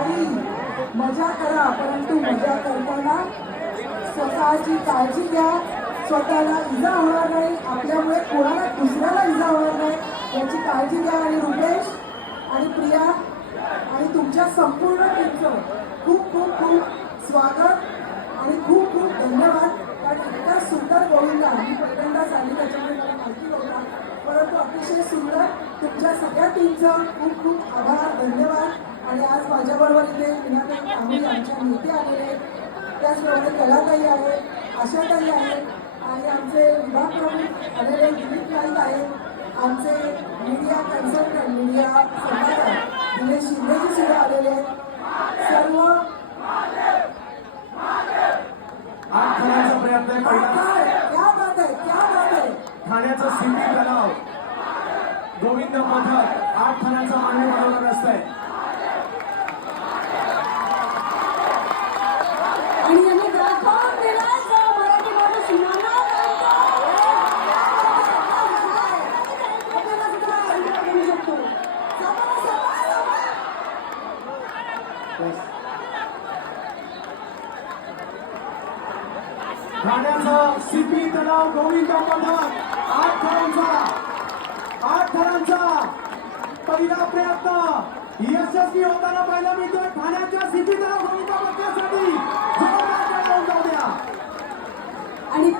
आणि मजा करा, परंतु मजा करताना स्वतःची काळजी घ्या, स्वतःला इजा होणार नाही, आपल्यामुळे कोणाला दुसऱ्याला इजा होणार नाही याची काळजी घ्या. आणि रुपेश आणि प्रिया आणि तुमच्या संपूर्ण टीमचं खूप खूप खूप स्वागत आणि खूप खूप धन्यवाद. कारण इतका सुंदर गोविंदा मी पहिल्यांदाच आली, त्याच्यामुळे मला माहिती नव्हता, परंतु अतिशय सुंदर. तुमच्या सगळ्या टीमचं खूप खूप आभार, धन्यवाद. आणि आज माझ्याबरोबर इथे मीनाताई कांबळे आमच्या नेते आलेले आहेत, त्याचप्रमाणे कलाताई आहेत, आशाताई आहेत आणि आमचे विभाग प्रमुख आलेले दिलीप नाईक आहेत, आमचे मीडिया कन्सल्टंट मीडिया संपादक दिनेश शिंदेजी सुद्धा आलेले आहेत. सर्व ठाण्याचा प्रयत्न आहे पहिला. क्या बात आहे, क्या बात आहे. ठाण्याचा सिटी तलाव गोविंद पथक 8 ठाण्याचा मान्य बनवणार असतंय. आणि यांनी दाखवून दिलाय मराठी माणूस मनात करू शकतो. ठाण्याचा सीपी तलाव गोविंद पथक 8 ठाण्यांचा पहिला प्रयत्न यशस्वी होताना पाहायला मिळतोय. ठाण्याच्या सीपी तलाव गोविंद पथकासाठी जोरदार टाळ्या वाजवू द्या. आणि